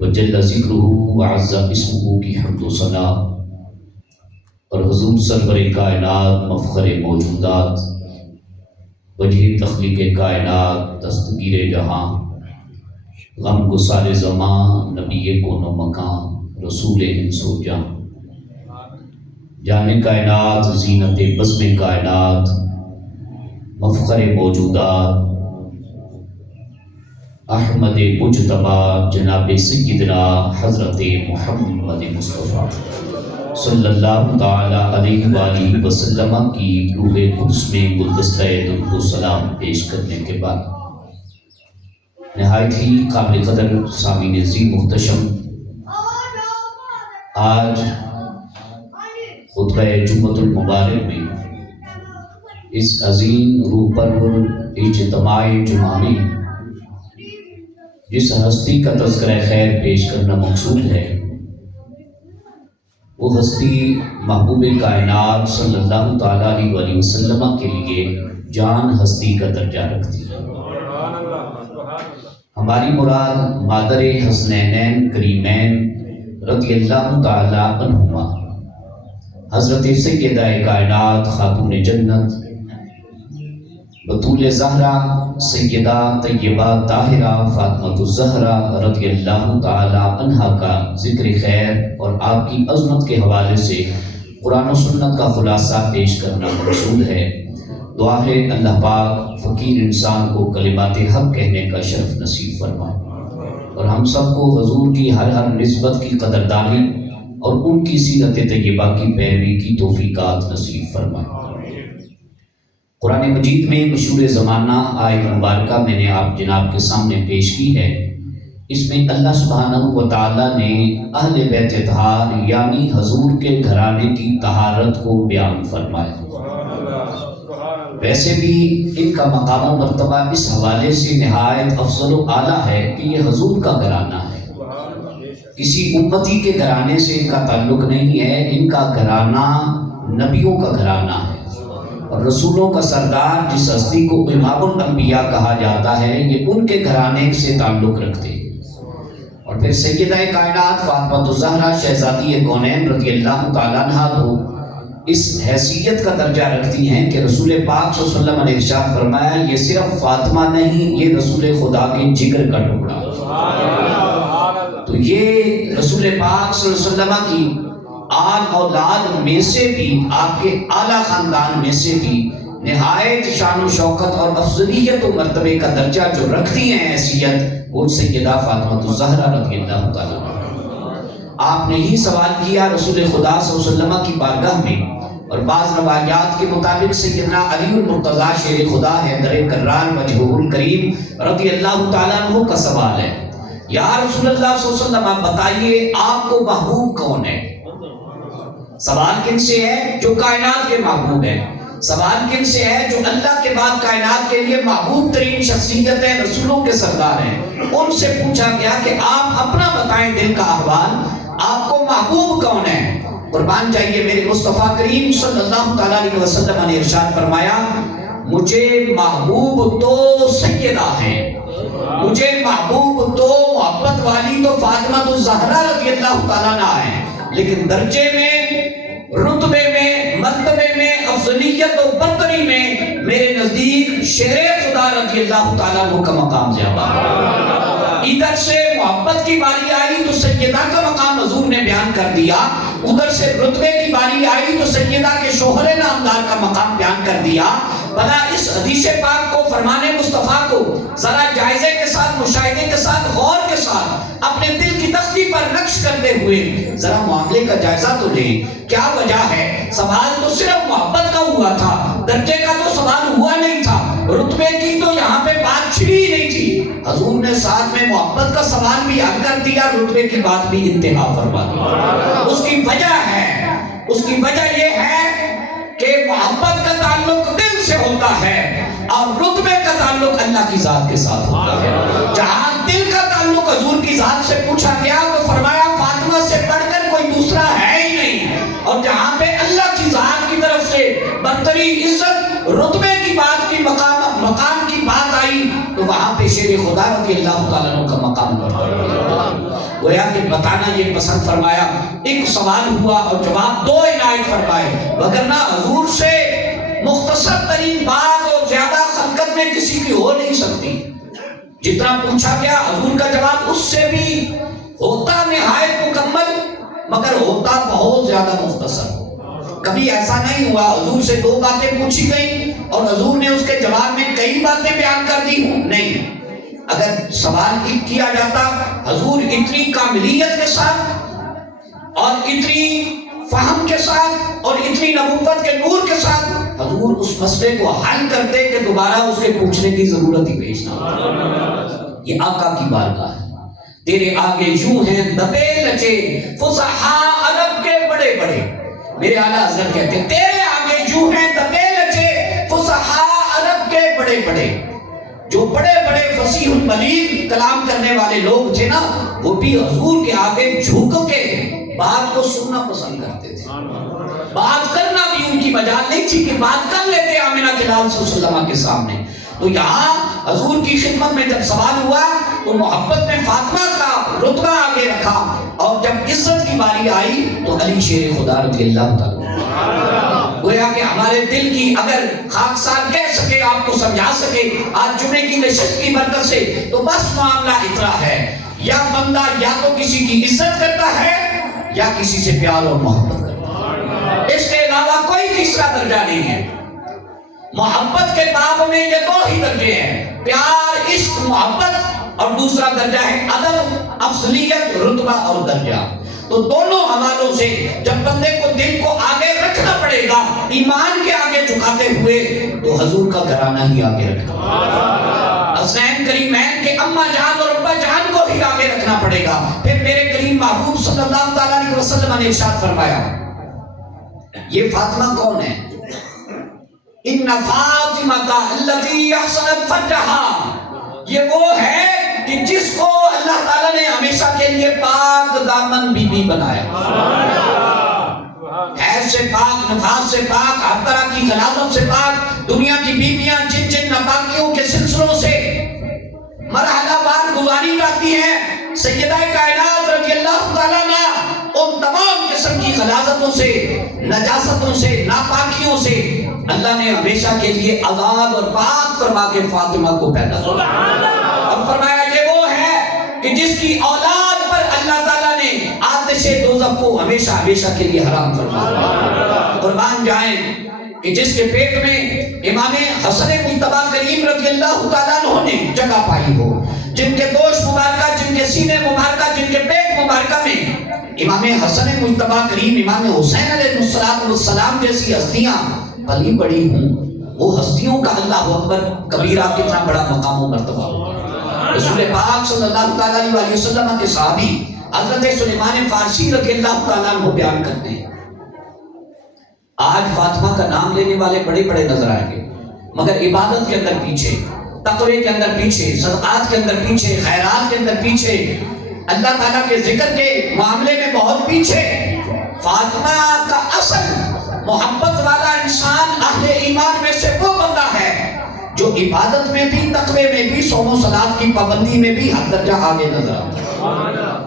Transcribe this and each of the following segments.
وجل ذکرہ وعز اسمہ کی حمد و ثنا، اور حضور سرور کائنات مفخر موجودات وجہ تخلیق کائنات دستگیر جہاں غم گسار زمان نبی کون و مکان رسول انس و جاں جان کائنات زینت بزم کائنات مفخر موجودات احمد مجتبی جناب سیدنا حضرت محمد مصطفیٰ صلی اللہ تعالی علیہ وآلہ وسلم کی روح قدس میں گلدستہ درود و سلام پیش کرنے کے بعد نہایت ہی قابل قدر سامعین عزیز محتشم، آج خطبہ جمعۃ المبارک میں اس عظیم روح پرور اجتماع جمعہ میں جس ہستی کا تذکرہ خیر پیش کرنا مقصود ہے وہ ہستی محبوب کائنات صلی اللہ تعالیٰ علیہ وآلہ وسلم کے لیے جان ہستی کا درجہ رکھتی ہے۔ ہماری مراد مادر حسنینین کریمین رضی اللہ تعالیٰ عنہما حضرت سیدہ کائنات خاتون جنت بطول زہرا سیدہ طیبہ طاہرہ فاطمہ الزہرا رضی اللہ تعالی عنہا کا ذکر خیر اور آپ کی عظمت کے حوالے سے قرآن و سنت کا خلاصہ پیش کرنا مقصود ہے۔ دعا ہے اللہ پاک فقیر انسان کو کلمات حق کہنے کا شرف نصیب فرمائے اور ہم سب کو حضور کی ہر نسبت کی قدردانی اور ان کی سیرت طیبہ کی پیروی کی توفیقات نصیب فرمائے۔ قرآن مجید میں مشہور زمانہ آیت مبارکہ میں نے آپ جناب کے سامنے پیش کی ہے۔ اس میں اللہ سبحانہ و تعالیٰ نے اہل بیت طہار یعنی حضور کے گھرانے کی طہارت کو بیان فرمایا۔ ویسے بھی ان کا مقام و مرتبہ اس حوالے سے نہایت افضل و اعلیٰ ہے کہ یہ حضور کا گھرانہ ہے، کسی امتی کے گھرانے سے ان کا تعلق نہیں ہے۔ ان کا گھرانہ نبیوں کا گھرانہ ہے اور رسولوں کا سردار جس ہستی کو امام الانبیاء کہا جاتا ہے یہ ان کے گھرانے سے تعلق رکھتے ہیں۔ اور پھر سیدہ کائنات فاطمہ الزہرا شہزادی کونین رضی اللہ تعالیٰ عنہا تو اس حیثیت کا درجہ رکھتی ہیں کہ رسول پاک صلی اللہ علیہ وسلم نے ارشاد فرمایا یہ صرف فاطمہ نہیں، یہ رسول خدا کے جگر کا ٹکڑا۔ تو یہ رسول پاک صلی اللہ علیہ وسلم کی آل اولاد میں سے بھی، آپ کے اعلیٰ خاندان میں سے بھی نہایت شان و شوکت اور افضلیت و مرتبے کا درجہ جو رکھتی ہیں حیثیت وہ سیدہ فاطمہ الزہرا رضی اللہ تعالیٰ عنہا۔ آپ نے ہی سوال کیا رسول خدا صلی اللہ علیہ وسلم کی بارگاہ میں، اور بعض روایات کے مطابق سیدنا علی المرتضیٰ شیر خدا حیدر کرار وجہہ الکریم رضی اللہ تعالیٰ عنہ کا سوال ہے، یا رسول اللہ صلی اللہ علیہ وسلم آپ بتائیے آپ کو محبوب کون ہے؟ سوال کن سے ہے؟ جو کائنات کے محبوب ہیں۔ سوال کن سے ہے؟ جو اللہ کے بعد کائنات کے لیے محبوب ترین شخصیت ہیں، رسولوں کے سردار ہیں۔ ان سے پوچھا گیا کہ آپ اپنا بتائیں دل کا احوال، آپ کو محبوب کون ہے؟ قربان جائیے میرے مصطفیٰ کریم صلی اللہ تعالیٰ علیہ وسلم نے ارشاد فرمایا مجھے محبوب تو سیدہ ہیں، مجھے محبوب تو محبت والی تو فاطمہ الزہرا رضی اللہ تعالیٰ عنہا ہیں، لیکن درجے میں، رتبے میں، مرتبے میں، افضلیت و برتری میں میرے نزدیک شیر خدا رضی اللہ تعالیٰ عنہ کا مقام زیادہ ہے۔ ادھر سے محبت کی باری آئی تو سیدہ کا مقام حضور نے بیان کر دیا، ادھر سے رتبے کی باری آئی تو سیدہ کے شوہر نامدار کا مقام بیان کر دیا۔ بھلا اس حدیث پاک کو، فرمان مصطفیٰ کو ذرا جائزے کے ساتھ، مشاہدے کے ساتھ، غور کے ساتھ اپنے دل کی تختی پر نقش کرتے ہوئے ذرا معاملے کا جائزہ تو لیں۔ کیا وجہ ہے؟ سوال تو صرف محبت کا ہوا تھا، درجے کا تو سوال ہوا نہیں تھا، رتبے کی تو یہاں پہ بات چھڑی ہی نہیں تھی۔ حضور نے ساتھ میں محبت کا سوال بھی حل کر دیا، رتبے کی بات بھی انتہا فرما دی۔ اس کی وجہ ہے، اس کی وجہ یہ ہے کہ محبت کا تعلق دل سے ہوتا ہے اور رتبے کا تعلق اللہ کی ذات کے ساتھ ہوتا ہے۔ جہاں دل کا تعلق حضور کی ذات سے پوچھا گیا تو فرمایا فاطمہ سے بڑھ کر کوئی دوسرا ہے ہی نہیں، اور جہاں پہ اللہ کی ذات کی طرف سے برتری، عزت، رتبے کی بات کی مقام کی بات آئی تو وہاں پہ شیر خدا رضی اللہ تعالیٰ عنہ کا مقام بڑھ گیا۔ گویا کہ بتانا یہ پسند فرمایا. ایک سوال ہوا اور جواب دو عنایت فرمائے، وگرنہ حضور سے مختصر ترین بات اور زیادہ خلقت میں کسی کی ہو نہیں سکتی. جتنا پوچھا گیا حضور کا جواب اس سے بھی ہوتا نہایت مکمل، مگر ہوتا بہت زیادہ مختصر. کبھی ایسا نہیں ہوا حضور سے دو باتیں پوچھی گئی اور حضور نے اس کے جواب میں کئی باتیں بیان کر دی ہوں. نہیں، اگر سوال ایک کیا جاتا، حضور اتنی کاملیت کے ساتھ اور اتنی فہم کے ساتھ اور اتنی نبوت کے نور کے ساتھ حضور اس مسئلے کو حل کرتے کہ دوبارہ اس کے پوچھنے کی ضرورت ہی پیش نہ ہو. یہ آقا کی بارگاہ ہے. تیرے آگے یوں ہیں دبے لچے فصحاء عرب کے بڑے بڑے. میرے اعلیٰ حضرت کہتے ہیں تیرے آگے یوں ہیں دبے لچے فصحاء عرب کے بڑے بڑے. جو بڑے بڑے فصیح البلیغ کلام کرنے والے لوگ تھے نا، وہ بھی حضور کے آگے جھک کے بات کو سننا پسند کرتے تھے. بات کرنا بھی ان کی مجال نہیں تھی کہ بات کر لیتے آمنہ کے لال صلی اللہ علیہ وسلم کے سامنے. تو یہاں حضور کی خدمت میں جب سوال ہوا تو محبت میں فاطمہ کا رتبہ آگے رکھا، اور جب عزت کی باری آئی تو علی شیر خدا رضی اللہ تعالیٰ. گویا کہ ہمارے دل کی اگر خاکسار کہہ سکے، آپ کو سمجھا سکے آج جمعے کی نشست کی برکت سے، تو بس معاملہ اتنا ہے، یا بندہ یا تو کسی کی عزت کرتا ہے یا کسی سے پیار اور محبت کرتا ہے. اس کے علاوہ کوئی تیسرا درجہ نہیں ہے. محبت کے باب میں یہ دو ہی درجے ہیں، پیار عشق محبت، اور دوسرا درجہ ہے ادب افضلیت رتبہ اور درجہ. تو دونوں حوالوں سے جب بندے کو دل کو آگے رکھنا پڑے گا ایمان کے آگے جھکاتے ہوئے، تو حضور کا گھرانہ ہی آگے رکھنا، حسنین کریمین کے اماں جان اور ابا جان کو ہی آگے رکھنا پڑے گا. پھر میرے کریم محبوب صلی اللہ تعالیٰ علیہ وسلم نے ارشاد فرمایا، یہ فاطمہ کون ہے؟ ان فاطمہ التی احسنت فرجها، یہ وہ ہے کہ جس کو اللہ تعالیٰ نے ہمیشہ کے لیے پاک دامن بی بی بنایا، حیض سے پاک، نفاس سے پاک، ہر طرح کی غلاظت سے پاک. دنیا کی بیویاں جن جن ناپاکیوں کے سلسلوں سے مرحلہ وار گزاری جاتی ہیں، سیدہ کائنات رضی اللہ تعالیٰ عنہ ان تمام قسم کی غلاظتوں سے، نجاستوں سے، ناپاکیوں سے اللہ نے ہمیشہ کے لیے آزاد اور پاک فرما کے فاطمہ کو پیدا کیا، اور فرمایا یہ وہ ہے کہ جس کی اولاد پر اللہ تعالیٰ نے آتش دوزخ کو ہمیشہ ہمیشہ کے لیے حرام فرمایا. قربان جائیں کہ جس کے پیٹ میں امام حسن مجتبیٰ کریم رضی اللہ تعالیٰ عنہ نے جگہ پائی ہو، جن کے دوش مبارکہ، جن کے سینے مبارکہ، جن کے پیٹ مبارکہ میں امام حسن مجتبیٰ کریم، امام حسین علیہ السلام جیسی ہستیاں پلی بڑی ہوں، وہ ہستیوں کا اللہ اکبر کبیرہ کتنا بڑا مقام و مرتبہ ہو. رسول پاک صلی اللہ علیہ وسلم کے صحابی حضرت سلیمان فارسی رضی اللہ تعالیٰ عنہ بیان کرتے ہیں، آج فاطمہ کا نام لینے والے بڑے بڑے نظر آئیں گے، مگر عبادت کے اندر پیچھے، تقوی کے اندر پیچھے، صدقات کے اندر پیچھے، خیرات کے اندر پیچھے، اللہ تعالیٰ کے ذکر کے معاملے میں بہت پیچھے. فاطمہ کا اصل محبت والا انسان اہل ایمان میں سے وہ بندہ ہے جو عبادت میں بھی، تقوی میں بھی، صوم و صلاۃ کی پابندی میں بھی ہر درجہ آگے نظر آتا ہے.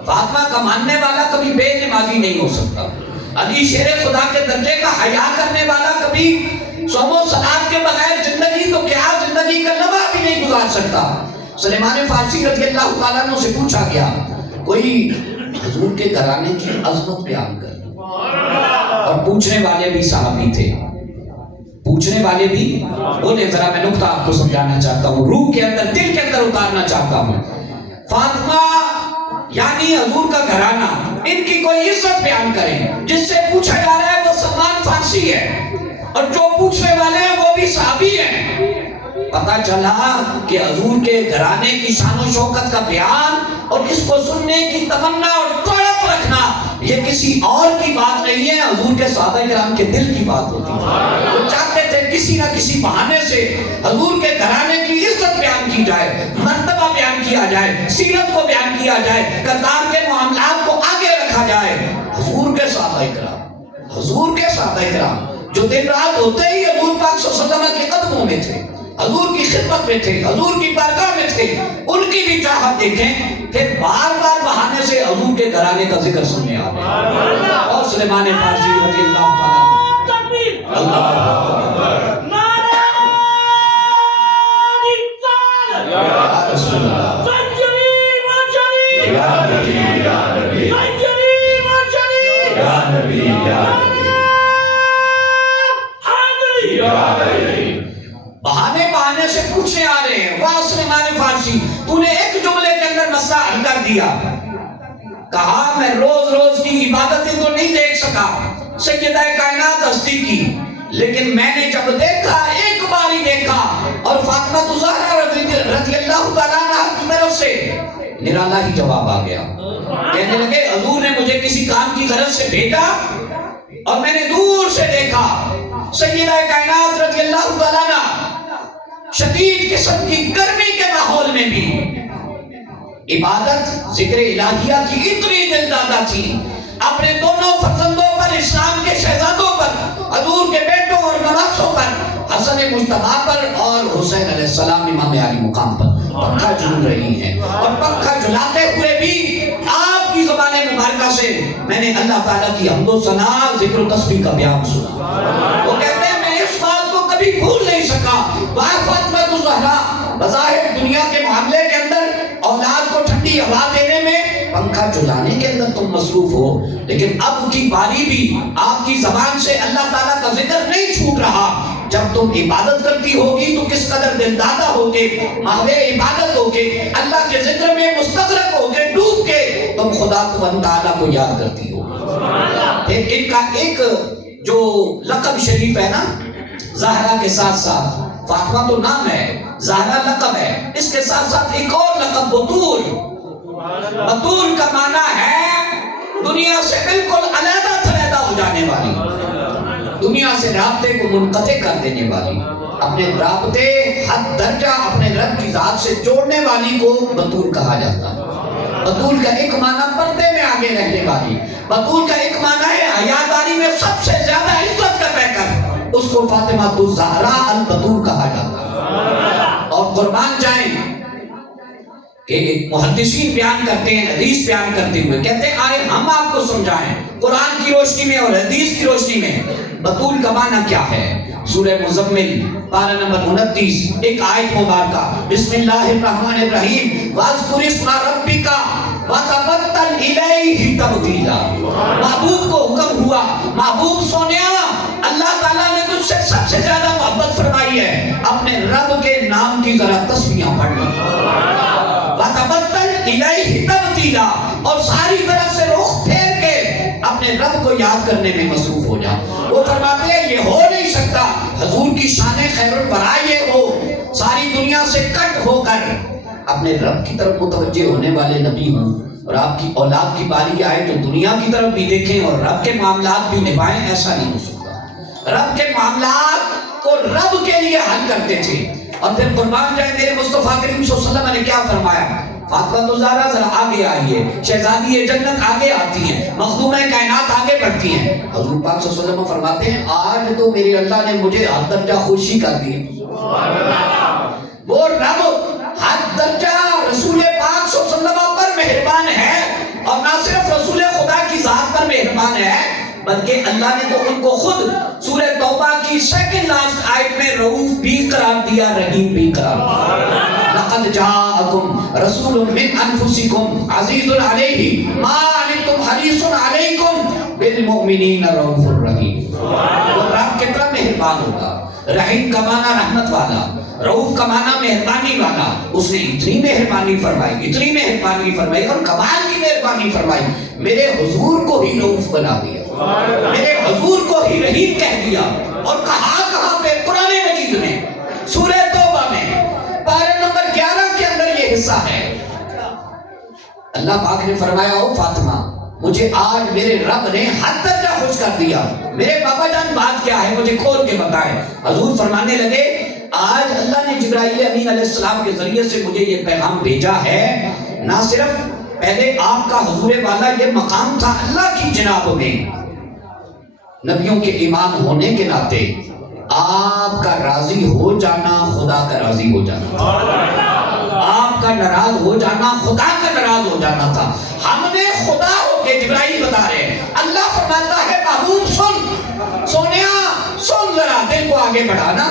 فاطمہ کا ماننے والا کبھی بے نمازی نہیں ہو سکتا. علی شیر خدا کے درجے کا حیا کرنے والا کبھی صوم و صلاۃ کے بغیر زندگی تو کیا زندگی کا لمحہ بھی نہیں گزار سکتا. سلیمان فارسی رضی اللہ تعالیٰ عنہ سے پوچھا گیا، کوئی حضور کے گھرانے کی عظمت بیان کر، اور پوچھنے والے بھی صحابی تھے، پوچھنے والے بھی بولے. ذرا میں نقطہ آپ کو سمجھانا چاہتا ہوں، روح کے اندر، دل کے اندر اتارنا چاہتا ہوں. فاطمہ یعنی حضور کا گھرانہ، ان کی کوئی عزت بیان کریں. جس سے پوچھا جا رہا ہے وہ سلمان فارسی ہے، اور جو پوچھنے والے ہیں وہ بھی صحابی ہیں. پتا چلا کہ حضور کے گھرانے کی شان و شوکت کا بیان اور اس کو سننے کی تمنا اور تڑپ رکھنا یہ کسی اور کی بات نہیں ہے، حضور کے صحابہ کرام کے دل کی بات ہوتی ہے. وہ چاہتے تھے کسی نہ کسی بہانے سے حضور کے گھرانے کی عزت بیان کی جائے، مرتبہ بیان کیا جائے، سیرت کو بیان کیا جائے، کردار کے معاملات کو آگے رکھا جائے. حضور کے صحابہ کرام، حضور کے صحابہ کرام جو دن رات ہوتے ہی حضور پاک صلی اللہ علیہ وسلم کے قدموں میں تھے، حضور کی خدمت میں تھے، حضور کی بارگاہ میں تھے، ان کی بھی چاہت دیکھیں. پھر بار بار بہانے سے حضور حضور کے گھرانے کا ذکر سننے آ رہے ہیں. اور سلیمان فارسی رضی اللہ تعالیٰ بہانے بہانے سے پوچھنے آ رہے ہیں. واہ سلیمان فارسی, تو نے ایک جملے کے اندر مسئلہ حل کر دیا. کہا میں روز روز کی عبادتیں تو نہیں دیکھ سکا سیدہ کائنات ہستی کی, لیکن میں نے جب دیکھا, ایک بار ہی دیکھا, اور فاطمہ زہرا رضی اللہ تعالیٰ عنہ کی طرف سے نرالا ہی جواب آ گیا. کہنے لگے حضور نے مجھے کسی کام کی غرض سے بھیجا اور میں نے دور سے دیکھا سیدہ کائنات رضی اللہ تعالیٰ عنہ شدید قسم کی گرمی کے ماحول میں بھی عبادت ذکر الہیہ کی اتنی دلدادہ تھی. اپنے دونوں فرزندوں پر, اسلام کے شہزادوں پر, حضور کے بیٹوں اور نواسوں پر, حسن مجتبیٰ پر اور حسین علیہ السلام امام علی مقام پر پنکھا جھول رہی ہیں. اور پنکھا جھلاتے ہوئے بھی آپ کی زبان مبارکہ سے میں نے اللہ تعالیٰ کی حمد و ثنا, ذکر و تسبیح کا بیان سنا. وہ کہتے ہیں میں اس بات کو کبھی بھول نہیں سکا. فاطمہ زہرا بظاہر دنیا کے معاملے کے اندر اولاد کو ٹھنڈی ہوا دینے میں, پنکھا جلانے کے اندر تم مصروف ہو, لیکن اب کی باری بھی آپ کی زبان سے اللہ تعالیٰ کا ذکر نہیں چھوٹ رہا. جب تم عبادت کرتی ہوگی تو کس قدر دلدادہ ہوگے, ماہر عبادت ہوگے, اللہ کے ذکر میں مستغرق ہوگے, ڈوب کے تم خدا تعالیٰ کو یاد کرتی ہو. پھر ان کا ایک جو لقب شریف ہے نا, زہرا کے ساتھ ساتھ فاطمہ تو نام ہے, زہرا لقب ہے, اس کے ساتھ ساتھ ایک اور لقب بطول. بطول کا معنی ہے دنیا سے بالکل علیحدہ تھلیحدہ ہو جانے والی, دنیا سے رابطے کو منقطع کر دینے والی, اپنے رابطے حد درجہ اپنے رب کی ذات سے جوڑنے والی کو بطول کہا جاتا ہے. بطول کا ایک معنی پردے میں آگے رہنے والی, بطول کا ایک معنی ہے حیاداری میں سب سے زیادہ عزت کا پیکر, اس کو فاطمہ الزہرا البطول کہا جاتا ہے. اور قربان جائیں کہ محدثین بیان کرتے ہیں, حدیث بیان کرتے ہوئے کہتے ہیں آئے ہم آپ کو سمجھائیں قرآن کی روشنی میں اور حدیث کی روشنی میں بطول کا معنی کیا ہے. سورہ مزمل پارہ نمبر 29 ایک آیت مبارکہ, بسم اللہ الرحمن الرحیم, وَاذْكُرِ اسْمَ رَبِّكَ وَتَبَتَّلْ إِلَيْهِ تَبْتِيلًا. محبوب کو حکم ہوا, محبوب سونیا اللہ تعالیٰ نے تجھ سے سب سے زیادہ محبت فرمائی ہے, اپنے رب کے نام کی ذرا تسبیحاں پڑھ لیں. وَتَبَتَّلْ إِلَيْهِ تَبْتِيلًا, اور ساری طرف سے رخ پھیر کے اپنے رب کو یاد کرنے میں مصروف ہو جا. وہ فرماتے ہیں یہ ہو نہیں سکتا, حضور کی شان خیر البراء یہ ہو ساری دنیا سے کٹ ہو کر اپنے رب کی طرف متوجہ ہونے والے نبی ہوں, اور آپ کی اولاد کی باری آئے تو دنیا کی طرف بھی دیکھیں اور رب کے معاملات بھی نبھائیں. ایسا نہیں ہو سکتا. رب کے معاملات کو رب کے لیے حل کرتے تھے. اور پھر قربان جائے میرے مصطفیٰ کریم صلی اللہ علیہ وسلم نے کیا فرمایا, فاطمہ زہرا ذرا آگے آئیے, شہزادی جنت آگے آتی ہیں, مخدومہ کائنات آگے بڑھتی ہیں. حضور پاک صلی اللہ علیہ وسلم فرماتے ہیں آج تو میری اللہ نے مجھے حد درجہ خوشی کر دی. وہ رب حد درجہ رسول پاک صلی اللہ علیہ وسلم پر مہربان ہے, اور نہ صرف رسول خدا کی ذات پر مہربان ہے بلکہ اللہ نے تو ان کو خود سورہ توبہ کی سیکنڈ لاسٹ آیت میں رؤوف بھی قرار دیا, رحیم بھی قرار دیا. لقد جاءکم رسول من انفسکم عزیز علیہ ما عنتم حریص علیکم بالمؤمنین رؤوف الرحیم. وہ رب کتنا مہربان ہوگا. رحیم کا معنی رحمت والا, رؤوف کا معنی مہربانی والا. اس نے اتنی مہربانی فرمائی, اتنی مہربانی فرمائی اور کمال کی مہربانی فرمائی, میرے حضور کو ہی رؤوف بنا دیا, میرے حضور کو ہی رحیم کہہ دیا. اور کہاں پہ قرآن مجید میں سورہ توبہ میں پارہ نمبر 11 کے اندر یہ حصہ ہے. اللہ پاک نے فرمایا او فاطمہ مجھے آج میرے رب نے حد درجہ خوش کر دیا. میرے بابا جان بات کیا ہے مجھے کھول کے بتائیں. حضور فرمانے لگے آج اللہ نے جبرائیل امین علیہ السلام کے ذریعے سے مجھے یہ پیغام بھیجا ہے, نہ صرف پہلے آپ کا حضور والا یہ مقام تھا اللہ کی جناب میں, نبیوں کے امام ہونے کے ناطے آپ کا راضی ہو جانا خدا کا راضی ہو جانا, آپ آپ کا ناراض ہو جانا خدا کا ناراض ہو جانا تھا. ہم نے خدا ہو کے جبرائیل بتا رہے ہیں. اللہ فرماتا ہے محبوب سن، سونیا سن، ذرا دل کو آگے بڑھانا.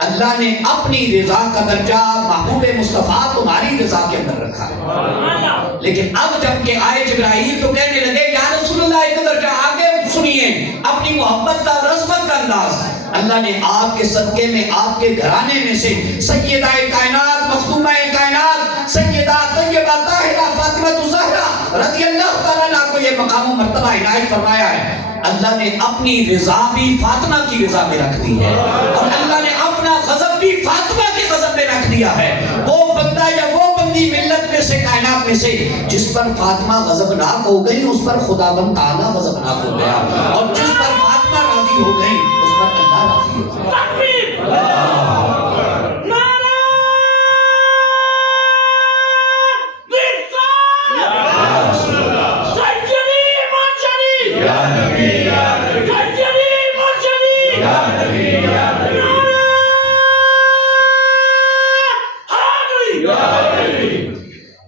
اللہ نے اپنی رضا کا درجہ محبوب مصطفیٰ تمہاری رضا کے اندر رکھا ہے. لیکن اب جب کہ آئے جبرائیل تو کہنے لگے یا رسول اللہ ایک درجہ آگے سنیے، اپنی محبت کا اور عظمت کا انداز. اللہ نے آپ کے صدقے میں آپ کے گھرانے میں سے سیدہ کائنات مخدومہ کائنات سیدہ طیبہ طاہرہ فاطمہ الزہرا رضی اللہ تعالیٰ عنہ کو یہ مقام و مرتبہ عنایت فرمایا ہے. اللہ نے اپنی رضا بھی فاطمہ کی رضا میں رکھ دی ہے، اور اللہ نے اپنا غضب بھی فاطمہ کے غضب میں رکھ دیا ہے. وہ بندہ یا وہ بندی ملت میں سے کائنات میں سے جس پر فاطمہ غضبناک ہو گئی اس پر خداوند تعالیٰ غضبناک ہو گیا، اور جس پر فاطمہ راضی ہو گئی اس پر اللہ راضی ہو گیا.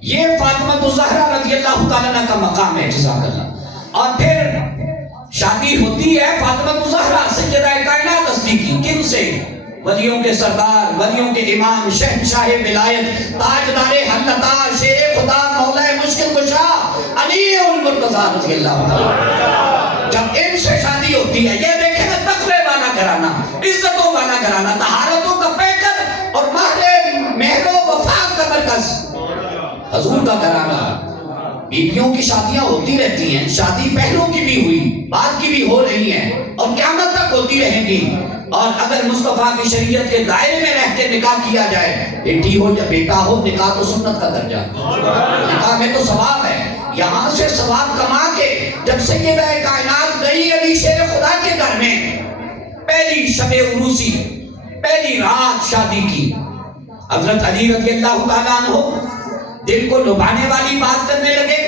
یہ فاطمہ الزہرا رضی اللہ تعالیٰ عنہ کا مقام ہے. جزاک اللہ. اور پھر شادی ہوتی ہے فاطمہ الزہرا سیدہ کائنات ہستی کی. کن سے؟ ولیوں کے سردار، ولیوں کے امام، شہنشاہ ولایت، تاجدار حلتا، شیر خدا، مولا مشکل کشا علی المرتضیٰ رضی اللہ تعالیٰ. جب ان سے شادی ہوتی ہے، یہ دیکھیں نا تقوی والا گھرانہ، عزتوں والا گھرانہ، طہارتوں کا پیکر اور مہر و وفا کا مرکز حضور کا گھرانہ. بیویوں کی شادیاں ہوتی رہتی ہیں، شادی پہلوں کی بھی ہوئی، بعد کی بھی ہو رہی ہیں اور قیامت تک ہوتی رہیں گی. اور اگر مصطفیٰ کی شریعت کے دائرے میں رہ کے نکاح کیا جائے، بیٹی ہو یا بیٹا ہو، نکاح تو سنت کا درجہ، نکاح میں تو ثواب ہے. یہاں سے ثواب کما کے جب سیدہ کائنات گئی علی شیر خدا کے گھر میں، پہلی شب عروسی، پہلی رات شادی کی. حضرت علی رضی اللہ تعالیٰ عنہ دل کو لبھانے والی بات کرنے لگے.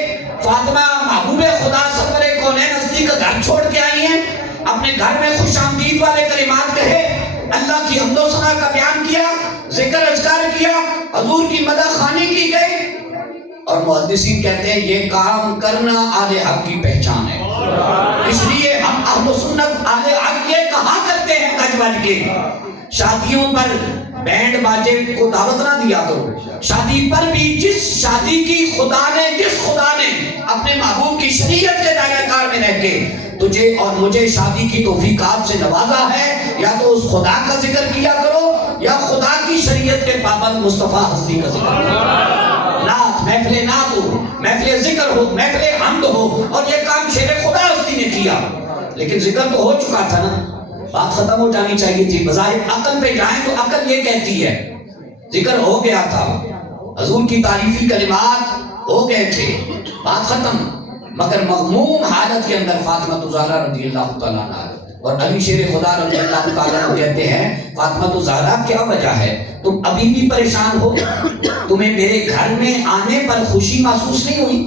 فاطمہ محبوب خدا سرور کونین ہستی کا گھر چھوڑ کے آئی ہیں، اپنے گھر میں خوش آمدید والے کلمات کہے، اللہ کی حمد و ثنا کا بیان کیا، ذکر اذکار کیا، حضور کی مدح خوانی کی گئی. اور محدثین کہتے ہیں یہ کام کرنا اہل حق کی پہچان ہے. اس لیے ہم اہل سنت اہل حق یہ کہا کرتے ہیں گج بج کے، شادیوں پر بینڈ باجے کو دعوت نہ دیا کرو. شادی پر بھی جس شادی کی خدا نے اپنے محبوب کی شریعت کے دائرہ کار میں رہ کے تجھے اور مجھے شادی کی توفیقات سے نوازا ہے، یا تو اس خدا کا ذکر کیا کرو یا خدا کی شریعت کے پابند مصطفیٰ ہستی کا ذکر کرو. نعت محفل نعت ہو، محفل ذکر ہو، محفل حمد ہو، اور یہ کام شیر خدا ہستی نے کیا. لیکن ذکر تو ہو چکا تھا نا، بات ختم ہو جانی چاہیے تھی. بظاہر عقل پہ جائیں تو عقل یہ کہتی ہے ذکر ہو گیا تھا، حضور کی تعریفی کلمات ہو گئے تھے، بات ختم. مگر مغموم حالت کے اندر فاطمہ الزہرا رضی اللہ تعالیٰ عنہ اور علی شیر خدا رضی اللہ تعالیٰ عنہ کہتے ہیں فاطمہ الزہرا کیا وجہ ہے؟ تم ابھی بھی پریشان ہو؟ تمہیں میرے گھر میں آنے پر خوشی محسوس نہیں ہوئی؟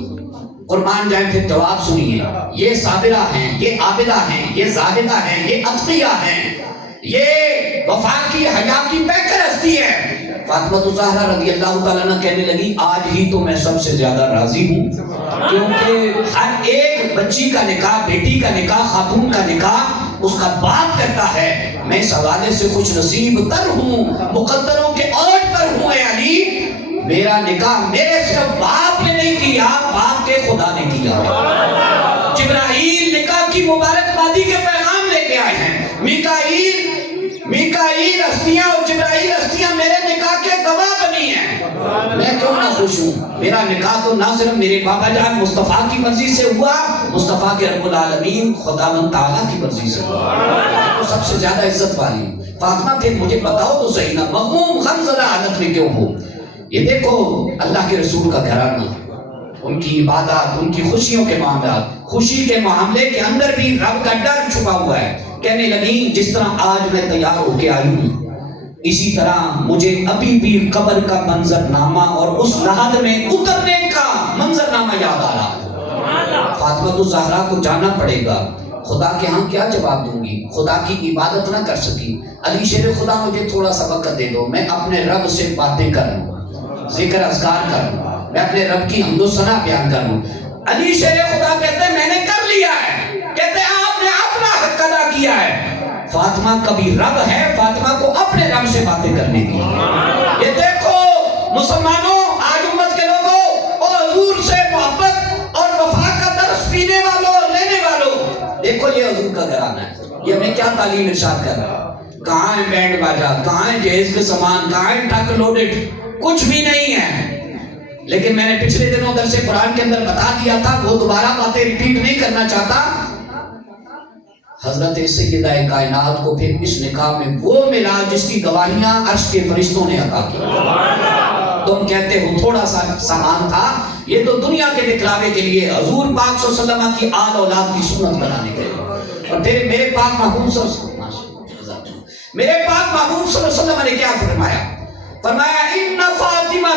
قربان جائیں. پھر جواب سنیے. یہ صابرہ ہیں، یہ عابدہ ہیں، یہ زاہدہ ہیں، یہ اتقیہ ہیں، یہ وفا کی حیا کی پیکر ہستی ہے. فاطمہ الزہرا رضی اللہ تعالیٰ عنہ کہنے لگی آج ہی تو میں سب سے زیادہ راضی ہوں، کیونکہ ہر ایک بچی کا نکاح، بیٹی کا نکاح، خاتون کا نکاح اس کا باپ کرتا ہے. میں اس حوالے سے خوش نصیب تر ہوں، مقدروں کے اوٹ پر ہوں. اے علی میرا نکاح میرے صرف باپ نے نہیں کیا، باپ کے خدا نے کیا. جبرائیل نکاح کی مبارکبادی کے پیغام لے کے آئے ہیں. میکائیل ہستیاں اور جبرائیل ہستیاں میرے نکاح کے گواہ بنی ہیں. میں کیوں نہ خوش ہوں؟ میرا نکاح تو نہ صرف میرے بابا جان مصطفیٰ کی مرضی سے ہوا، مصطفیٰ کے رب العالمین خداوند تعالیٰ کی مرضی سے ہوا. تو سب سے زیادہ عزت والی فاطمہ تھے. مجھے بتاؤ تو صحیح نا مغموم غمزدہ حالت میں کیوں ہو؟ یہ دیکھو اللہ کے رسول کا گھرانہ، ان کی عبادات، ان کی خوشیوں کے معاملات، خوشی کے معاملے کے اندر بھی رب کا ڈر چھپا ہوا ہے. کہنے لگی جس طرح آج میں تیار ہو کے آئی ہوں اسی طرح مجھے ابھی بھی قبر کا منظرنامہ اور اس لحد میں اترنے کا منظرنامہ یاد آ رہا ہے. فاطمہ الزہرا کو جانا پڑے گا. خدا کے ہاں کیا جواب دوں گی؟ خدا کی عبادت نہ کر سکی. علی شیر خدا مجھے تھوڑا سا وقت دے دو، میں اپنے رب سے باتیں کر لوں گا. ذکر اذکار کروں، میں اپنے رب کی حمد و ثنا بیان کروں۔ علی شیر خدا کہتے ہیں میں نے کر لیا ہے، کہتے ہیں آپ نے اپنا حق ادا کیا ہے۔ فاطمہ کبھی رب ہے، فاطمہ کو اپنے رب سے باتیں کرنے کی۔ یہ دیکھو مسلمانوں، آج امت کے لوگوں اور حضور سے محبت اور وفا کا درس پینے والوں اور لینے والوں، دیکھو یہ حضور کا گھرانہ ہے، یہ ہمیں کیا تعلیم ارشاد کر رہا ہے؟ کہاں ہے بینڈ باجا، کہاں ہے جہیز کے سامان، کہاں ہے ٹرک لوڈڈ؟ کچھ بھی نہیں ہے۔ لیکن میں نے پچھلے دنوں درس قرآن کے اندر بتا دیا تھا، وہ دوبارہ باتیں ریپیٹ نہیں کرنا چاہتا۔ حضرت سیدہ کائنات کو پھر اس نکاح میں وہ ملا جس کی گواہیاں عرش کے فرشتوں نے عطا کی۔ تم کہتے ہو تھوڑا سا سامان تھا، یہ تو دنیا کے دکھلاوے کے لیے، حضور پاک صلی اللہ علیہ وسلم کی آل اولاد کی سنت بنانے کے لیے۔ اور پھر میرے پاک محبوب صلی اللہ علیہ وسلم نے کیا فرمایا؟ فرمایا ان فاطمہ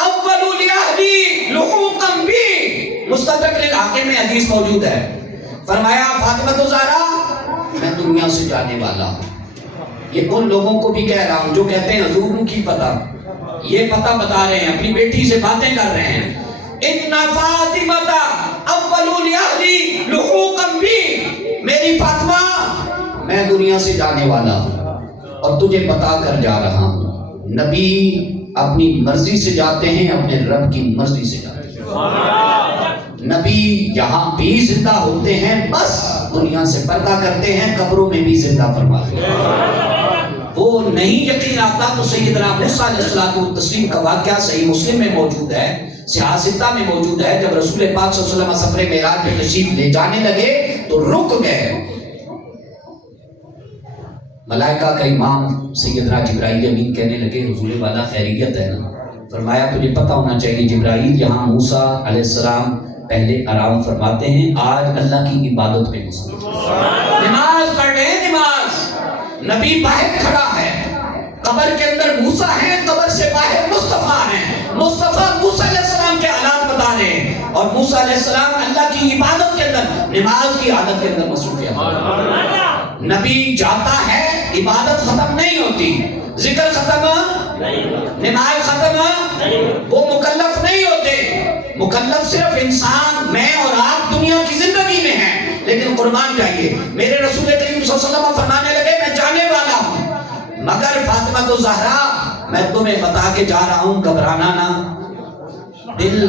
اول لأہلی لحوقا بی، مستدرک للحاکم میں حدیث موجود ہے۔ فرمایا فاطمہ الزہرا میں دنیا سے جانے والا ہوں۔ یہ ان لوگوں کو بھی کہہ رہا ہوں جو کہتے ہیں حضور کی پتہ، یہ پتہ بتا رہے ہیں، اپنی بیٹی سے باتیں کر رہے ہیں۔ ان فاطمہ اول لأہلی لحوقا بی، میری فاطمہ میں دنیا سے جانے والا ہوں اور تجھے بتا کر جا رہا ہوں، نبی اپنی مرضی سے جاتے ہیں، اپنے رب کی مرضی سے جاتے ہیں۔ نبی یہاں بھی زندہ ہوتے ہیں، بس دنیا سے پردہ کرتے ہیں، قبروں میں بھی زندہ فرماتے ہیں۔ وہ نہیں یقین آتا تو سیدنا موسیٰ علیہ السلام کا واقعہ صحیح مسلم میں موجود ہے، صحیح ستہ میں موجود ہے۔ جب رسول پاک صلی اللہ علیہ وسلم سفر معراج پہ تشریف لے جانے لگے تو رک گئے۔ ملائکہ کا امام سیدنا جبرائیل امین کہنے لگے حضور والا خیریت ہے نا؟ فرمایا تجھے پتہ ہونا چاہیے جبرائیل یہاں موسیٰ علیہ السلام پہلے آرام فرماتے ہیں، آج اللہ کی عبادت میں مصروف نماز پڑھ رہے ہیں۔ نماز نبی باہر کھڑا ہے، قبر کے اندر موسیٰ ہیں، قبر سے باہر مصطفیٰ ہیں۔ مصطفیٰ موسیٰ علیہ السلام کے حالات بتا رہے ہیں اور موسیٰ علیہ السلام اللہ کی عبادت کے اندر، نماز کی عادت کے اندر مصروف ہے۔ نبی جاتا ہے، عبادت ختم نہیں ہوتی، ذکر ختم نماز ختم، وہ مکلف نہیں ہوتے۔ مکلف صرف انسان، میں اور آپ دنیا کی زندگی میں ہیں، لیکن قربان جائیے۔ میرے رسول کریم صلی اللہ علیہ وسلم فرمانے لگے میں جانے والا ہوں، مگر فاطمہ الزہرا میں تمہیں بتا کے جا رہا ہوں، گھبرانا نہ، دل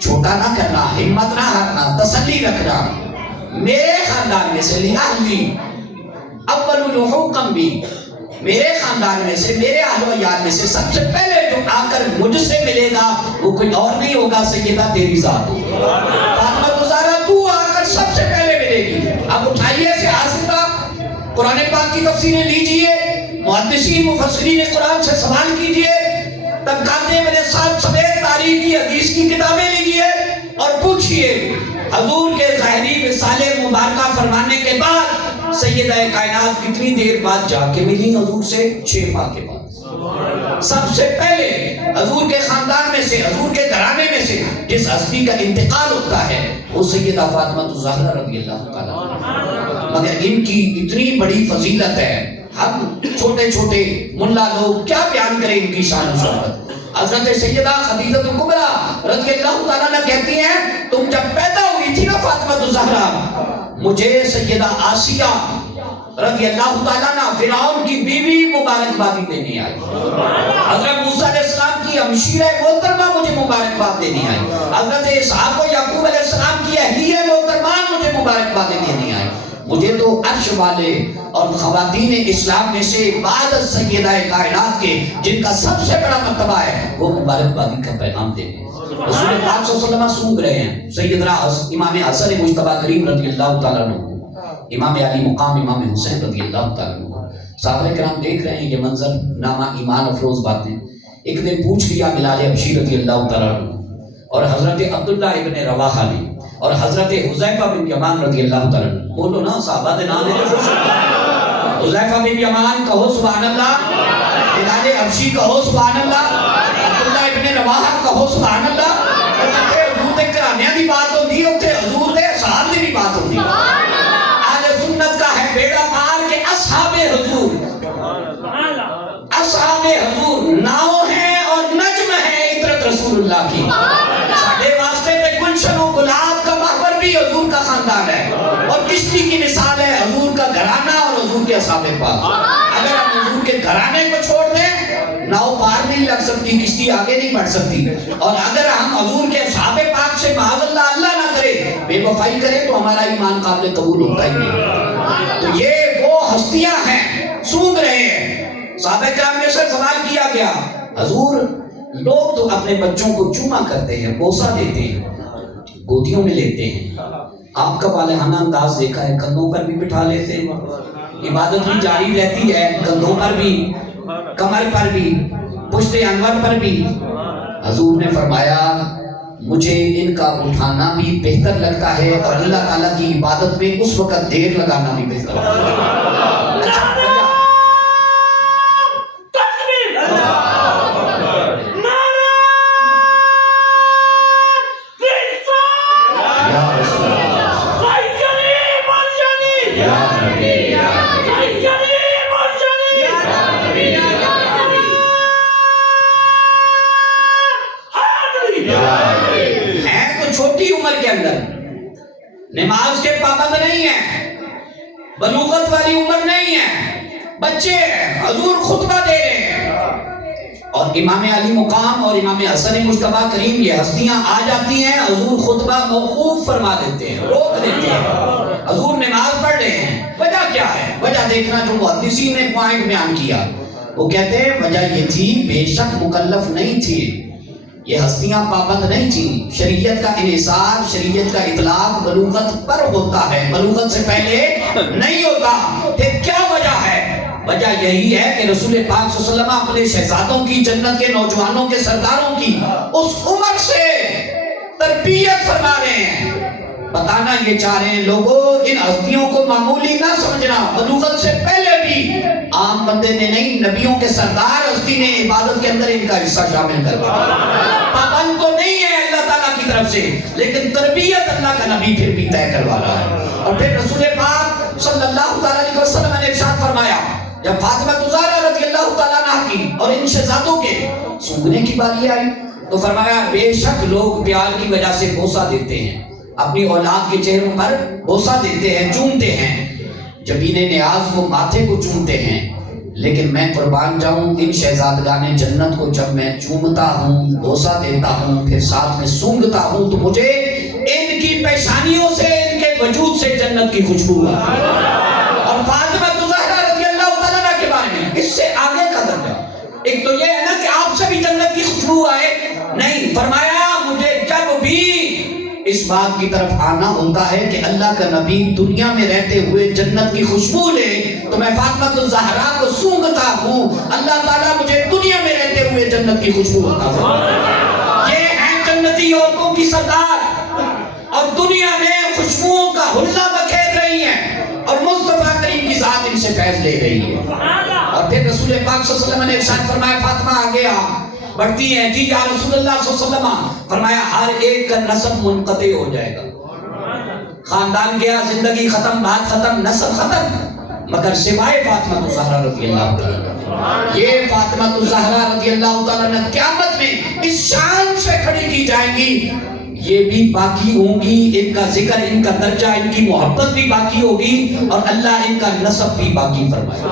چھوٹا نہ کرنا، ہمت نہ ہارنا، تسلی رکھنا۔ میرے خاندان میں سے لأہلی اول لحوقا بی، میرے خاندان میں سے، میرے اہل و عیال میں سے سب سے پہلے جو آ کر مجھ سے ملے گا وہ کوئی اور نہیں ہوگا، سیدہ تیری ذات ہوگی۔ فاطمہ الزہرا تو آ کر سب سے پہلے ملے گی۔ اب اٹھائیے سے آسدہ قرآن پاک کی تفسیریں لیجئے، محدثین مفسرین قرآن سے سوال کیجئے، تنقیدیں میرے ساتھ سمیت تاریخ کی حدیث کی کتابیں لیجئے اور پوچھئے حضور کے ظاہری وصال مبارکہ فرمانے کے بعد سیدہ کائنات کتنی دیر بعد جا کے ملی حضور سے؟ 6 ماہ کے بعد۔ سب سے پہلے حضور کے خاندان میں سے، حضور کے گھرانے میں سے جس ہستی کا انتقال ہوتا ہے وہ سیدہ فاطمہ الزہرا رضی اللہ تعالیٰ۔ مگر ان کی اتنی بڑی فضیلت ہے، ہم چھوٹے چھوٹے ملا لوگ کیا بیان کریں ان کی شان و شوکت۔ حضرت سیدہ خدیجہ کبریٰ رضی اللہ تعالیٰ نے کہتی ہیں تم جب پیدا ہوئی تھی نا فاطمہ الزہرا، مجھے سیدہ آسیہ رضی اللہ تعالیٰ نے فرعون کی بیوی مبارکبادی دینے آئی، حضرت موسیٰ علیہ السلام کی ہمشیرہ محترمہ مجھے مبارکباد دینے آئی، حضرت اسحاق و یعقوب علیہ السلام کی اہلیہ محترمان مجھے مبارکباد دینے آئی۔ مجھے تو عرش والے اور خواتین اسلام میں سے بعد سیدہ کائنات کے جن کا سب سے بڑا مرتبہ ہے وہ مبارکبادی کا پیغام دینے رسول پاک صلی اللہ علیہ وسلم سونگ رہے ہیں۔ سیدنا امام حسن مجتبیٰ کریم رضی اللہ تعالیٰ عنہ، امام علی مقام امام حسین رضی اللہ تعالیٰ عنہ، صحابہ کرام دیکھ رہے ہیں یہ منظر نامہ ایمان افروز باتیں۔ ایک نے پوچھ لیا بلال حبشی رضی اللہ تعالیٰ عنہ اور حضرت عبداللہ ابن رواحہ نے اور حضرت حذیفہ بن یمان رضی اللہ تعالیٰ عنہ، بولو نا صحابہ دے نام لے خوش حذیفہ بن یمان کہو سبحان اللہ، بلال حبشی کہو سبحان اللہ، عبداللہ ابن رواحہ کہو سبحان اللہ۔ اور جتے حضور دے کرانیاں دی بات ہوتی ہے اتنے حضور دے اصحاب دی بھی بات ہوتی ہے۔ اہل سنت کا ہے بیڑا پار کے اصحاب حضور، اصحاب اللہ کی. ساڈے واسطے تے گلشن و گلاب کا محور بھی حضور کا خاندان ہے, اور کشتی کی مثال ہے حضور کا گھرانہ اور حضور کے اصحاب پاک. اگر ہم حضور کے گھرانے کو چھوڑ دیں, ناؤ پار نہیں لگ سکتی, کشتی آگے نہیں بڑھ سکتی. اور اگر ہم حضور کے اصحاب پاک سے معاذ اللہ اللہ نہ کرے, بے وفائی کرے, تو ہمارا ایمان قابل قبول ہوتا ہی نہیں. تو یہ وہ ہستیاں ہیں سونگ رہے ہیں. صحابہ کرام میں سے سوال کیا گیا, حضور لوگ تو اپنے بچوں کو چوما کرتے ہیں, بوسہ دیتے ہیں, گودیوں میں لیتے ہیں, آپ کا والہانہ انداز دیکھا ہے, کندھوں پر بھی بٹھا لیتے ہیں, عبادت بھی جاری رہتی ہے, کندھوں پر بھی, کمر پر بھی, پشت انور پر بھی. حضور نے فرمایا مجھے ان کا اٹھانا بھی بہتر لگتا ہے, اور اللہ تعالیٰ کی عبادت میں اس وقت دیر لگانا بھی بہتر لگتا ہے. چھوٹی عمر کے اندر نماز کے پابند نہیں ہیں, بلوغت والی عمر نہیں ہے, بچے ہیں, حضور خطبہ دے رہے ہیں, اور امام علی مقام اور امام حسن مجتبیٰ کریم یہ ہستیاں آ جاتی ہیں, حضور خطبہ موقوف فرما دیتے ہیں, روک دیتے ہیں, حضور نماز پڑھ رہے ہیں. وجہ کیا ہے؟ وجہ دیکھنا جو محدثین نے پوائنٹ بیان کیا, وہ کہتے ہیں وجہ یہ تھی بے شک مکلف نہیں تھی, یہ ہستیاں پابند نہیں تھیں, شریعت کا انحصار, شریعت کا اطلاق بلوغت پر ہوتا ہے, بلوغت سے پہلے نہیں ہوتا. پھر کیا وجہ ہے؟ وجہ یہی ہے کہ رسول پاک صلی اللہ علیہ وسلم اپنے شہزادوں کی, جنت کے نوجوانوں کے سرداروں کی اس عمر سے تربیت فرما رہے ہیں. بتانا یہ چاہ رہے ہیں لوگوں, ان ہستیوں کو معمولی نہ سمجھنا, بلوغت سے پہلے بھی عام بندے نے نہیں, نبیوں کے سردار ہستی نے عبادت کے اندر ان کا حصہ شامل کر دیا. پابند تو نہیں ہے اللہ تعالیٰ کی طرف سے, لیکن تربیت اللہ کا نبی پھر بھی طے کروا رہا ہے. اور پھر رسول پاک صلی اللہ علیہ وسلم نے ارشاد فرمایا, جب فاطمہ زہرا رضی اللہ تعالیٰ عنہا کی اور ان شہزادوں کے سونگنے کی باری آئی, تو فرمایا بے شک لوگ پیار کی وجہ سے بوسہ دیتے ہیں, اپنی اولاد کے چہروں پر بوسہ دیتے ہیں, چومتے ہیں, جبین نیاز کو, ماتھے کو چومتے ہیں, لیکن میں قربان جاؤں ان شہزادگان جنت کو جب میں چومتا ہوں, بوسہ دیتا ہوں, پھر ساتھ میں سونگتا ہوں, تو مجھے ان کی پیشانیوں سے, ان کے وجود سے جنت کی خوشبو آتی ہے. اور فاطمہ زہرا رضی اللہ تعالیٰ عنہ کے بارے میں اس سے آگے کا درجہ, ایک تو یہ ہے نا کہ آپ سے بھی جنت کی خوشبو آئے, نہیں, فرمایا مجھے جب بھی اس بات کی طرف آنا ہوتا ہے کہ اللہ کا نبی دنیا میں رہتے ہوئے جنت کی خوشبو لے, تو میں فاطمہ الزہرا کو سونگتا ہوں, اللہ تعالیٰ مجھے دنیا میں رہتے ہوئے جنت کی خوشبو عطا فرمائے. یہ ہیں جنتی عورتوں کی سردار, اور دنیا میں خوشبوؤں کا حلہ بکھیر رہی ہیں, اور مصطفیٰ کریم کی ذات ان سے فیض لے رہی ہے. اور پھر رسول پاک صلی اللہ علیہ وسلم نے ارشاد فرمایا فاطمہ آگے آ, بڑھتی ہیں, جی یا رسول اللہ صلی اللہ علیہ وسلم, فرمایا ہر ایک کا نسب منقطع ہو جائے گا, خاندان گیا, زندگی ختم, بات ختم, نسب ختم, مگر سوائے فاطمہ الزہرا رضی اللہ تعالیٰ. یہ فاطمہ الزہرا رضی اللہ تعالیٰ نے قیامت میں اس شان سے کھڑی کی جائیں گی, یہ بھی باقی ہوں گی, ان کا ذکر, ان کا درجہ, ان کی محبت بھی باقی ہوگی, اور اللہ ان کا نسب بھی باقی فرمائے.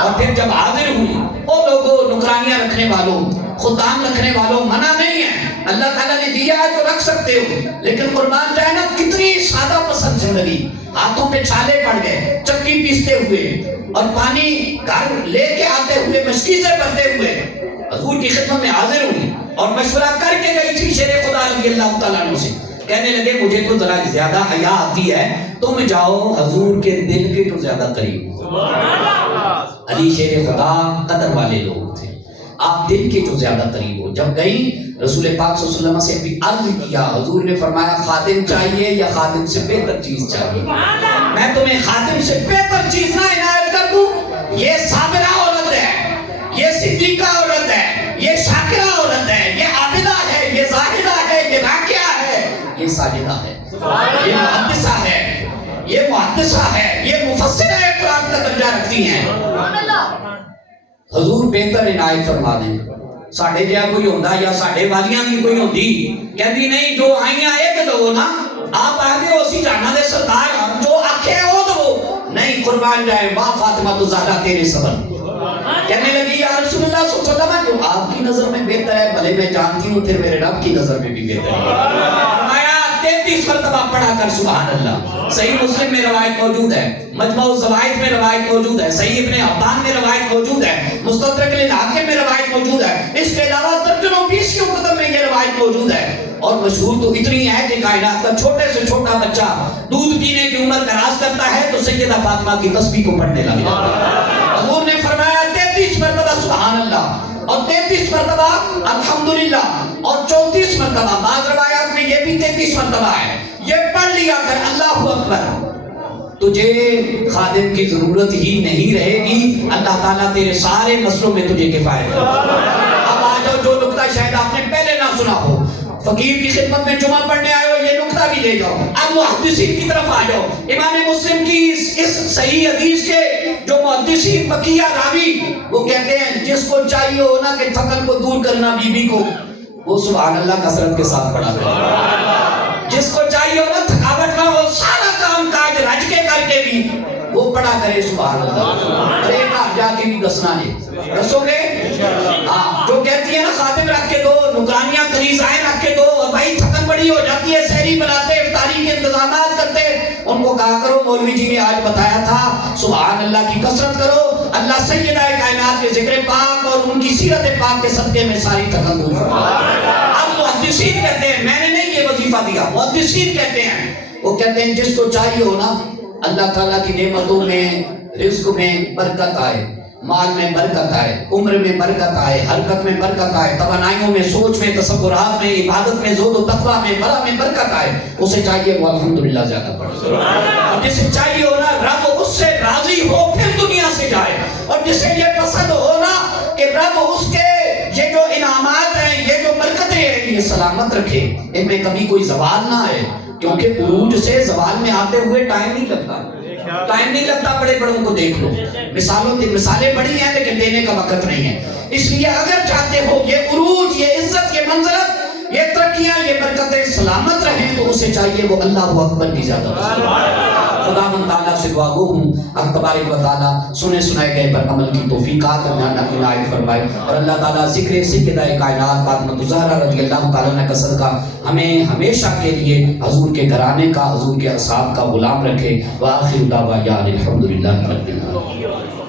اور پھر جب حاضر ہوئی, وہ لوگوں, نکرانیاں رکھنے والوں, خدام رکھنے والوں, منع نہیں ہے, اللہ تعالیٰ نے دیا ہے تو رکھ سکتے ہو, لیکن قربان جائے نا کتنی سادہ پسند زندگی, ہاتھوں پہ چھالے پڑ گئے, چکی پیستے ہوئے, اور پانی گھر لے کے آتے ہوئے, مشکیزیں بھرتے ہوئے حضور کی خدمت میں حاضر ہوئی, اور مشورہ کر کے گئی تھی شیر خدا رضی اللہ تعالیٰ عنہ سے. کہنے لگے مجھے تو ذرا زیادہ حیا آتی ہے, تم جاؤ حضور کے دل کے تو زیادہ قریب. علی شیر خدا قدر والے لوگ تھے, آپ دل کے جو زیادہ قریب ہو. جب گئی رسول پاک صلی اللہ علیہ وسلم سے ابھی عرض کیا, حضور نے فرمایا خادم چاہیے یا خادم سے بہتر چیز چاہیے؟ میں تمہیں خادم سے بہتر چیز نہ عنایت کر دوں؟ یہ صابرہ عورت ہے, یہ صدیقہ عورت ہے, یہ شاکرہ عورت ہے, یہ عابدہ ہے, یہ زاہدہ ہے, یہ راکعہ ہے, یہ ساجدہ ہے, یہ محدثہ ہے, یہ محدثہ ہے, یہ مفسرہ قرآن کا درجہ رکھتی ہیں. حضور بہتر عنایت فرما دیں. ساڑھے جہاں کوئی ہوندہ یا ساڑھے والیاں کی کوئی ہوندی کہندی نہیں جو آئیاں ایک دو نا آپ آگے اسی جانا دے سردار جو آکھے ہو دو نہیں قربان جائے واہ فاطمہ تو زہرا تیرے صبر کہنے لگی یا رسول اللہ صلی اللہ علیہ وسلم جو آپ کی نظر میں بہتر ہے بھلے میں جانتی ہوں پھر میرے رب کی نظر میں بھی بہتر ہے فرمایا 33 مرتبہ پڑھا کر سبحان اللہ صحیح مسلم میں روایت موجود ہے مجمع الزوائد میں روایت موجود ہے صحیح ابن حبان میں روایت موجود ہے مستدرک للحاکم میں روایت موجود ہے اس کے علاوہ درجنوں 20 کی کتب میں یہ روایت موجود ہے اور مشہور تو اتنی ہے کہ کائنات کا چھوٹے سے چھوٹا بچہ دودھ پینے کی عمر دراز کرتا ہے تو سیدہ فاطمہ کی تسبیح کو پڑھنے لگ جاتا ہے حضور نے فرمایا 33 مرتبہ سبحان اللہ اور 33 مرتبہ الحمدللہ اور 34 مرتبہ بعض روایات میں یہ بھی 33 مرتبہ ہے یہ پڑھ لیا کر اللہ اکبر تجھے خادم کی ضرورت ہی نہیں رہے گی اللہ تعالیٰ تیرے سارے مسئلوں میں تجھے کفایت اب آ جاؤ جو نکتہ شاید آپ نے پہلے نہ سنا ہو فقیر کی خدمت میں جمعہ پڑھنے آئے ہو یہ نکتہ بھی لے جاؤ اب محدثین کی طرف آ جاؤ امام مسلم کی اس صحیح حدیث کے جو محدثین بقیہ راوی وہ کہتے ہیں جس کو چاہیے ہو نا کہ تھکن کو دور کرنا بی بی کو وہ سبحان اللہ کثرت کے ساتھ پڑھا کرے جس کو چاہیے ہو نا تھکاوٹ نہ ہو سارا کام کاج رج کے کر کے بھی وہ پڑھا کرے سبحان اللہ ارے جا کے بھی دسنا نہیں دسو گے ہاں جو کہتی ہے نا خادم رکھ کے دو نگرانیاں قریضائیں رکھ کے دو اور بھائی تھکن بڑی ہو جاتی ہے سحری بناتے افطاری کے انتظامات کرتے ان کو کہا کرو مولوی جی نے آج بتایا تھا سبحان اللہ کی کثرت کرو اللہ سیدہ کائنات کے ذکر پاک اور ان کی سیرت پاک کے صدقے میں ساری تھکن دور اب محدثین کہتے ہیں میں نے نہیں یہ وظیفہ دیا محدثین کہتے ہیں وہ کہتے ہیں جس کو چاہیے ہو نا اللہ تعالیٰ کی نعمتوں میں رزق میں برکت آئے مال میں برکت آئے عمر میں برکت آئے حرکت میں برکت آئے توانائیوں میں سوچ میں تصورات میں عبادت میں زہد و تقویٰ میں بلا میں برکت آئے اسے چاہیے وہ الحمدللہ زیادہ پڑھے اور جسے چاہیے ہو نا رب اس سے راضی ہو پھر دنیا سے جائے اور جسے یہ پسند ہو نا کہ رب اس کے یہ جو انعامات ہیں یہ جو برکتیں ہیں یہ سلامت رکھے ان میں کبھی کوئی زوال نہ آئے کیونکہ عروج سے زوال میں آتے ہوئے ٹائم نہیں لگتا بڑے بڑوں کو دیکھ لو مثالیں بڑی ہیں لیکن دینے کا وقت نہیں ہے اس لیے اگر چاہتے ہو یہ عروج یہ عزت یہ منزلت یہ ترقیاں یہ برکتیں سلامت رہیں تو اسے چاہیے وہ اللہ اکبر کی زیادہ خدا من تعالیٰ سے دعا گو ہوں اب تبارک و تعالیٰ سنے سنائے گئے پر عمل کی توفیقات عنایت فرمائے اور اللہ تعالیٰ ذکر سیدہ کائنات فاطمہ الزہرا رضی اللہ تعالیٰ کا صدقہ ہمیں ہمیشہ کے لیے حضور کے گھرانے کا حضور کے اصحاب کا غلام رکھے وآخر دعوانا الحمدللہ رب العالمین